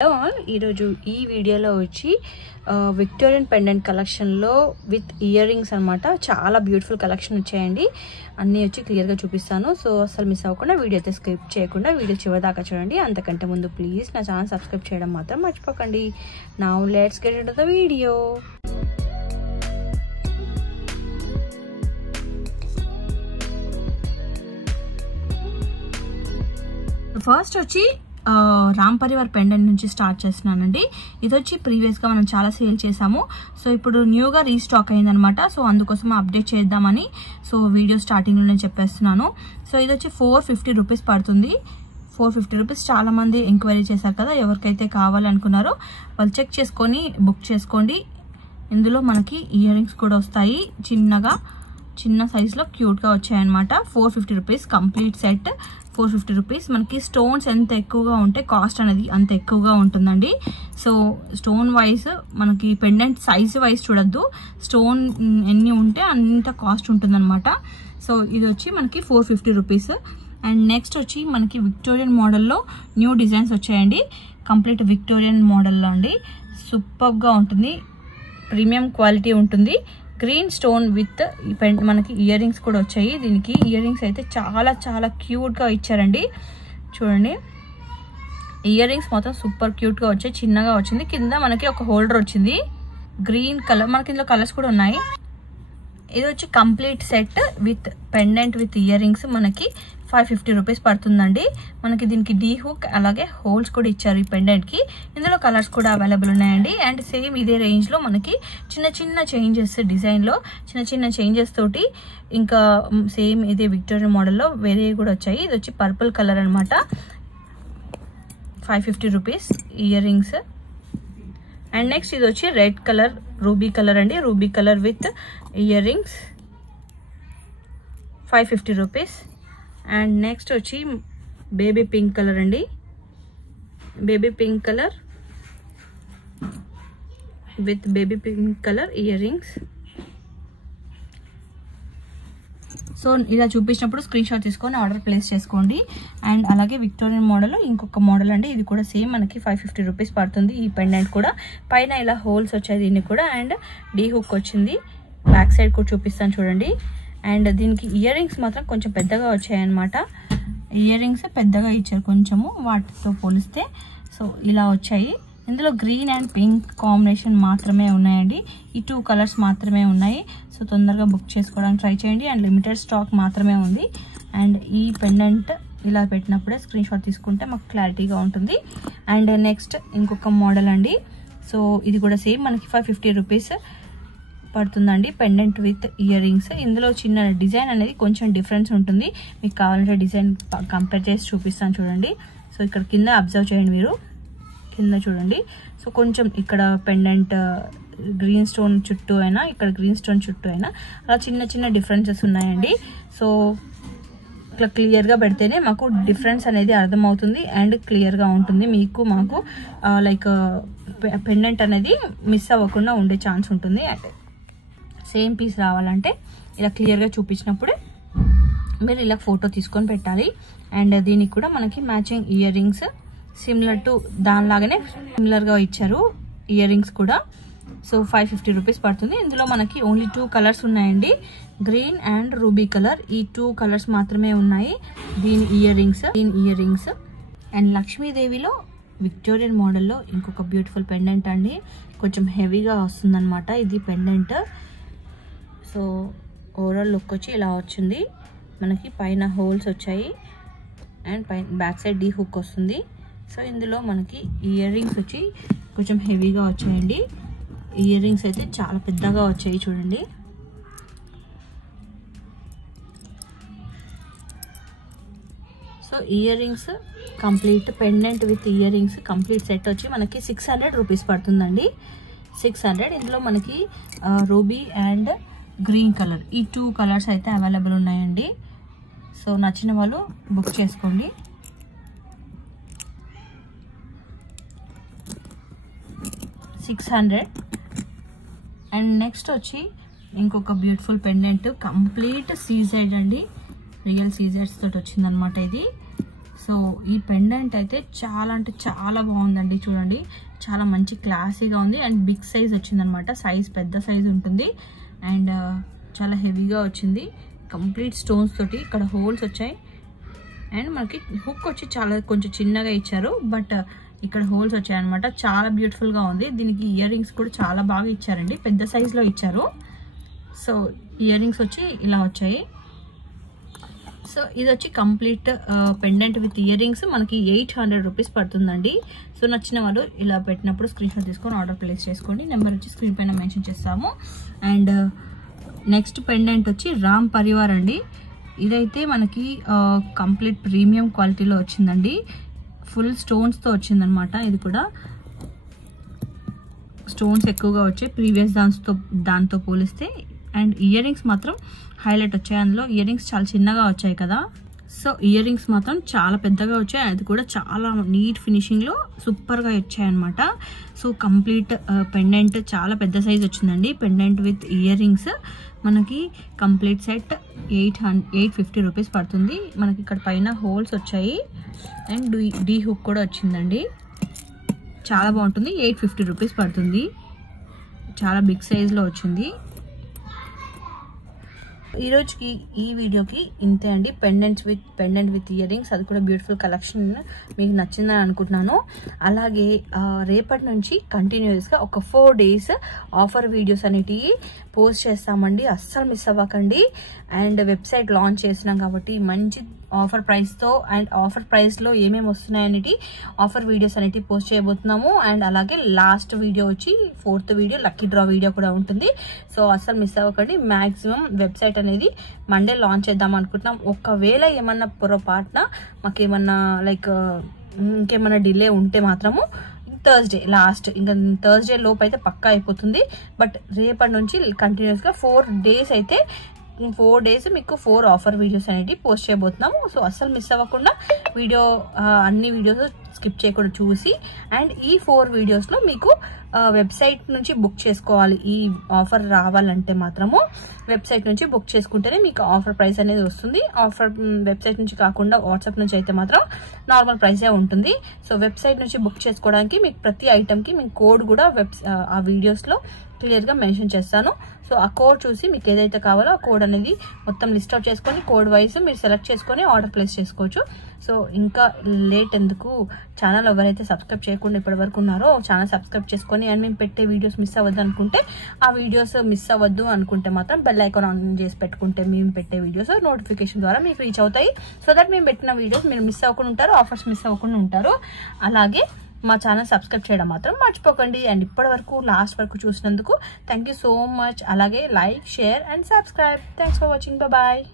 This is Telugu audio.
ఈరోజు ఈ వీడియోలో వచ్చి విక్టోరియన్ పెండెంట్ కలెక్షన్లో విత్ ఇయర్ రింగ్స్ అనమాట. చాలా బ్యూటిఫుల్ కలెక్షన్ వచ్చాయండి. అన్నీ వచ్చి క్లియర్గా చూపిస్తాను. సో అసలు మిస్ అవ్వకుండా వీడియో అయితే స్కిప్ చేయకుండా వీడియో చివరి దాకా చూడండి. అంతకంటే ముందు ప్లీజ్ నా ఛానల్ సబ్స్క్రైబ్ చేయడం మాత్రం మర్చిపోకండి. Now let's get into the video. First వచ్చి రామ్ పరివార్ పెండెంట్ నుంచి స్టార్ట్ చేస్తున్నానండి. ఇది వచ్చి ప్రీవియస్గా మనం చాలా సేల్ చేసాము. సో ఇప్పుడు న్యూగా రీస్టాక్ అయిందనమాట. సో అందుకోసం అప్డేట్ చేద్దామని వీడియో స్టార్టింగ్లో నేను చెప్పేస్తున్నాను. సో ఇది వచ్చి 450 రూపీస్ పడుతుంది. 450 రూపీస్. చాలా మంది ఎంక్వైరీ చేశారు కదా, ఎవరికైతే కావాలనుకున్నారో వాళ్ళు చెక్ చేసుకొని బుక్ చేసుకోండి. ఇందులో మనకి ఇయర్ రింగ్స్ కూడా వస్తాయి. చిన్న సైజులో క్యూట్గా వచ్చాయన్నమాట. 450 రూపీస్ కంప్లీట్ సెట్. 450 రూపీస్. మనకి స్టోన్స్ ఎంత ఎక్కువగా ఉంటే కాస్ట్ అనేది అంత ఎక్కువగా ఉంటుందండి. సో స్టోన్ వైజ్ మనకి పెండెంట్ సైజ్ వైజ్ చూడొద్దు, స్టోన్ ఎన్ని ఉంటే అంత కాస్ట్ ఉంటుందన్నమాట. సో ఇది వచ్చి మనకి 450 రూపీస్. అండ్ నెక్స్ట్ వచ్చి మనకి విక్టోరియన్ మోడల్లో న్యూ డిజైన్స్ వచ్చాయండి. కంప్లీట్ విక్టోరియన్ మోడల్లో అండి. సూపర్గా ఉంటుంది, ప్రీమియం క్వాలిటీ ఉంటుంది. గ్రీన్ స్టోన్ విత్ మనకి ఇయర్ రింగ్స్ కూడా వచ్చాయి. దీనికి ఇయర్ రింగ్స్ అయితే చాలా చాలా క్యూట్గా ఇచ్చారండి. చూడండి, ఇయర్ రింగ్స్ మొత్తం సూపర్ క్యూట్గా వచ్చాయి. చిన్నగా వచ్చింది, కింద మనకి ఒక హోల్డర్ వచ్చింది గ్రీన్ కలర్. మనకి ఇందులో కలర్స్ కూడా ఉన్నాయి. ఇది వచ్చి complete set with pendant with ear rings మనకి 550 రూపీస్ పడుతుందండి. మనకి దీనికి డీ హుక్ అలాగే హోల్స్ కూడా ఇచ్చారు ఈ పెండెంట్కి. ఇందులో కలర్స్ కూడా అవైలబుల్ ఉన్నాయండి. అండ్ సేమ్ ఇదే రేంజ్లో మనకి చిన్న చేంజెస్, డిజైన్లో చిన్న చేంజెస్ తోటి ఇంకా సేమ్ ఇదే విక్టోరియన్ మోడల్లో వేరే కూడా వచ్చాయి. ఇది వచ్చి పర్పుల్ కలర్ అనమాట. 550 rupees year rings. And next ఇది వచ్చి రెడ్ కలర్, రూబీ కలర్ అండి. Ruby colour with ear rings 550 rupees. And next వచ్చి బేబీ పింక్ కలర్ అండి. Baby pink colour with baby pink colour ear rings. So ఇలా చూపించినప్పుడు స్క్రీన్ షాట్ తీసుకొని ఆర్డర్ ప్లేస్ చేసుకోండి. అండ్ అలాగే విక్టోరియన్ మోడల్ ఇంకొక మోడల్ అండి. ఇది కూడా సేమ్ మనకి 550 రూపీస్ పడుతుంది. ఈ పెండెంట్ కూడా పైన ఇలా హోల్స్ వచ్చాయి దీనికి కూడా. అండ్ డీ హుక్ వచ్చింది. బ్యాక్ సైడ్ కూడా చూపిస్తాను చూడండి. అండ్ దీనికి ఇయర్ రింగ్స్ మాత్రం కొంచెం పెద్దగా వచ్చాయన్నమాట. ఇయర్ రింగ్స్ పెద్దగా ఇచ్చారు కొంచెము వాటితో పోలిస్తే. సో ఇలా వచ్చాయి. ఇందులో గ్రీన్ అండ్ పింక్ కాంబినేషన్ మాత్రమే ఉన్నాయండి. ఈ 2 కలర్స్ మాత్రమే ఉన్నాయి. సో తొందరగా బుక్ చేసుకోవడానికి ట్రై చేయండి. అండ్ లిమిటెడ్ స్టాక్ మాత్రమే ఉంది. అండ్ ఈ పెండెంట్ ఇలా పెట్టినప్పుడే స్క్రీన్ షాట్ తీసుకుంటే మాకు క్లారిటీగా ఉంటుంది. అండ్ నెక్స్ట్ ఇంకొక మోడల్ అండి. సో ఇది కూడా సేమ్ మనకి 550 రూపీస్ పడుతుందండి. Pendant with ear rings. ఇందులో చిన్న డిజైన్ అనేది కొంచెం డిఫరెన్స్ ఉంటుంది. మీకు కావాలంటే డిజైన్ కంపేర్ చేసి చూపిస్తాను చూడండి. సో ఇక్కడ కింద అబ్జర్వ్ చేయండి మీరు, కింద చూడండి. సో కొంచెం ఇక్కడ పెండెంట్ గ్రీన్ స్టోన్ చుట్టూ అయినా, ఇక్కడ గ్రీన్ స్టోన్ చుట్టూ అయినా అలా చిన్న డిఫరెన్సెస్ ఉన్నాయండి. సో ఇట్లా క్లియర్గా పెడితేనే మాకు డిఫరెన్స్ అనేది అర్థమవుతుంది అండ్ క్లియర్గా ఉంటుంది. మీకు మాకు లైక్ పెండెంట్ అనేది మిస్ అవ్వకుండా ఉండే ఛాన్స్ ఉంటుంది. సేమ్ పీస్ రావాలంటే ఇలా క్లియర్గా చూపించినప్పుడే మీరు ఇలా ఫోటో తీసుకొని పెట్టాలి. అండ్ దీనికి కూడా మనకి matching ear rings similar to దానిలాగానే సిమిలర్గా ఇచ్చారు ఇయర్ రింగ్స్ కూడా. సో 550 రూపీస్ పడుతుంది. ఇందులో మనకి ఓన్లీ 2 కలర్స్ ఉన్నాయండి, గ్రీన్ అండ్ రూబీ కలర్. ఈ 2 కలర్స్ మాత్రమే ఉన్నాయి దీని ఇయర్ రింగ్స్. అండ్ లక్ష్మీదేవిలో విక్టోరియన్ మోడల్లో ఇంకొక బ్యూటిఫుల్ పెండెంట్ అండి. కొంచెం హెవీగా వస్తుందన్నమాట ఇది పెండెంట్. సో ఓవరాల్ లుక్ వచ్చి ఇలా వచ్చింది. మనకి పైన హోల్స్ వచ్చాయి and back side D hook వస్తుంది. సో ఇందులో మనకి ఇయర్ రింగ్స్ వచ్చి కొంచెం హెవీగా వచ్చాయండి. ఇయర్ రింగ్స్ అయితే చాలా పెద్దగా వచ్చాయి చూడండి. So ear rings complete pendant with ear rings complete set వచ్చి మనకి 600 రూపీస్ పడుతుందండి. 600. ఇందులో మనకి రూబీ అండ్ గ్రీన్ కలర్ ఈ 2 కలర్స్ అయితే అవైలబుల్ ఉన్నాయండి. సో నచ్చిన వాళ్ళు బుక్ చేసుకోండి. $600. అండ్ నెక్స్ట్ వచ్చి ఇంకొక బ్యూటిఫుల్ పెండెంట్ కంప్లీట్ సీజెడ్ అండి. రియల్ సీజెడ్స్ తోటి వచ్చిందనమాట ఇది. సో సో ఈ పెండెంట్ అయితే చాలా అంటే చాలా బాగుందండి. చూడండి, చాలా మంచి క్లాసీగా ఉంది అండ్ బిగ్ సైజ్ వచ్చిందనమాట. సైజ్ పెద్ద సైజ్ ఉంటుంది అండ్ చాలా హెవీగా వచ్చింది. కంప్లీట్ స్టోన్స్ తోటి ఇక్కడ హోల్స్ వచ్చాయి అండ్ మనకి హుక్ వచ్చి చాలా కొంచెం చిన్నగా ఇచ్చారు, బట్ ఇక్కడ హోల్స్ వచ్చాయి అనమాట. చాలా బ్యూటిఫుల్గా ఉంది. దీనికి ఇయర్ రింగ్స్ కూడా చాలా బాగా ఇచ్చారండి, పెద్ద సైజులో ఇచ్చారు. సో ఇయర్ రింగ్స్ వచ్చి ఇలా వచ్చాయి. సో ఇది వచ్చి complete pendant with ear rings మనకి 800 రూపీస్ పడుతుందండి. సో నచ్చిన వాళ్ళు ఇలా పెట్టినప్పుడు స్క్రీన్ షాట్ తీసుకొని ఆర్డర్ ప్లేస్ చేసుకోండి. నెంబర్ వచ్చి స్క్రీన్ పైన మెన్షన్ చేస్తాము. అండ్ నెక్స్ట్ పెండెంట్ వచ్చి రామ్ పరివార్ అండి. ఇదైతే మనకి కంప్లీట్ ప్రీమియం క్వాలిటీలో వచ్చిందండి. ఫుల్ స్టోన్స్తో వచ్చిందనమాట. ఇది కూడా స్టోన్స్ ఎక్కువగా వచ్చాయి ప్రీవియస్ దాంతో పోలిస్తే. అండ్ ఇయర్ రింగ్స్ మాత్రం హైలైట్ వచ్చాయి. అందులో ఇయర్ రింగ్స్ చాలా చిన్నగా వచ్చాయి కదా. సో ఇయర్ రింగ్స్ మాత్రం చాలా పెద్దగా వచ్చాయి. అది కూడా చాలా నీట్ ఫినిషింగ్లో సూపర్గా వచ్చాయన్నమాట. సో కంప్లీట్ పెండెంట్ చాలా పెద్ద సైజ్ వచ్చిందండి. పెండెంట్ విత్ ఇయర్ రింగ్స్ మనకి కంప్లీట్ సెట్ 850 రూపీస్ పడుతుంది. మనకి ఇక్కడ పైన హోల్స్ వచ్చాయి అండ్ డీ హుక్ కూడా వచ్చిందండి. చాలా బాగుంటుంది. 850 రూపీస్ పడుతుంది. చాలా బిగ్ సైజ్లో వచ్చింది. ఈ రోజుకి ఈ వీడియోకి ఇంతే అండి. పెండెంట్ విత్ ఇయర్ రింగ్స్, అది కూడా బ్యూటిఫుల్ కలెక్షన్ మీకు నచ్చిందని అనుకుంటున్నాను. అలాగే రేపటి నుంచి కంటిన్యూస్గా ఒక 4 days ఆఫర్ వీడియోస్ అనేటివి పోస్ట్ చేస్తామండి. అస్సలు మిస్ అవ్వకండి. అండ్ వెబ్సైట్ లాంచ్ చేసినాం కాబట్టి మంచి ఆఫర్ ప్రైస్తో అండ్ ఆఫర్ ప్రైస్లో ఏమేమి వస్తున్నాయనేటి ఆఫర్ వీడియోస్ అనేటివి పోస్ట్ చేయబోతున్నాము. అండ్ అలాగే లాస్ట్ వీడియో వచ్చి 4th video lucky draw video కూడా ఉంటుంది. సో అస్సలు మిస్ అవ్వకండి. మ్యాక్సిమం వెబ్సైట్ అనేది మండే లాంచ్ చేద్దాం అనుకుంటున్నాం. ఒకవేళ ఏమన్నా పొరపాటున మాకేమన్నా ఇంకేమన్నా డిలే ఉంటే మాత్రము థర్స్డే లాస్ట్, ఇంకా థర్స్డే లోపు అయితే పక్కా అయిపోతుంది. బట్ రేపటి నుంచి కంటిన్యూస్గా 4 days అయితే 4 days మీకు 4 ఆఫర్ వీడియోస్ అనేవి పోస్ట్ చేయబోతున్నాము. సో అస్సలు మిస్ అవ్వకుండా అన్ని వీడియోస్ స్కిప్ చేయకుండా చూసి అండ్ ఈ 4 వీడియోస్లో మీకు వెబ్సైట్ నుంచి బుక్ చేసుకోవాలి. ఈ ఆఫర్ రావాలంటే మాత్రము వెబ్సైట్ నుంచి బుక్ చేసుకుంటేనే మీకు ఆఫర్ ప్రైస్ అనేది వస్తుంది. ఆఫర్ వెబ్సైట్ నుంచి కాకుండా వాట్సాప్ నుంచి అయితే మాత్రం నార్మల్ ప్రైసే ఉంటుంది. సో వెబ్సైట్ నుంచి బుక్ చేసుకోవడానికి మీకు ప్రతి ఐటమ్కి మీకు కోడ్ కూడా ఆ వీడియోస్లో క్లియర్గా మెన్షన్ చేస్తాను. సో ఆ కోడ్ చూసి మీకు ఏదైతే కావాలో ఆ కోడ్ అనేది మొత్తం లిస్ట్ అవుట్ చేసుకొని కోడ్ వైజ్ మీరు సెలెక్ట్ చేసుకొని ఆర్డర్ ప్లేస్ చేసుకోవచ్చు. సో ఇంకా లేట్ ఎందుకు, ఛానల్ ఎవరైతే సబ్స్క్రైబ్ చేయకుండా ఇప్పటి వరకు ఉన్నారో ఛానల్ సబ్స్క్రైబ్ చేసుకొని అండ్ మేము పెట్టే వీడియోస్ మిస్ అవ్వద్దు అనుకుంటే, ఆ వీడియోస్ మిస్ అవ్వద్దు అనుకుంటే మాత్రం బెల్ ఐకాన్ ఆన్ చేసి పెట్టుకుంటే మేము పెట్టే వీడియోస్ నోటిఫికేషన్ ద్వారా మీకు రీచ్ అవుతాయి. సో దట్ మేము పెట్టిన వీడియోస్ మీరు మిస్ అవ్వకుండా ఉంటారు, ఆఫర్స్ మిస్ అవ్వకుండా ఉంటారు. అలాగే మా ఛానల్ సబ్స్క్రైబ్ చేయడం మాత్రం మర్చిపోకండి. అండ్ ఇప్పటి వరకు లాస్ట్ వరకు చూసినందుకు థ్యాంక్ యూ సో మచ్. అలాగే like, share and subscribe. Thanks for watching. Bye.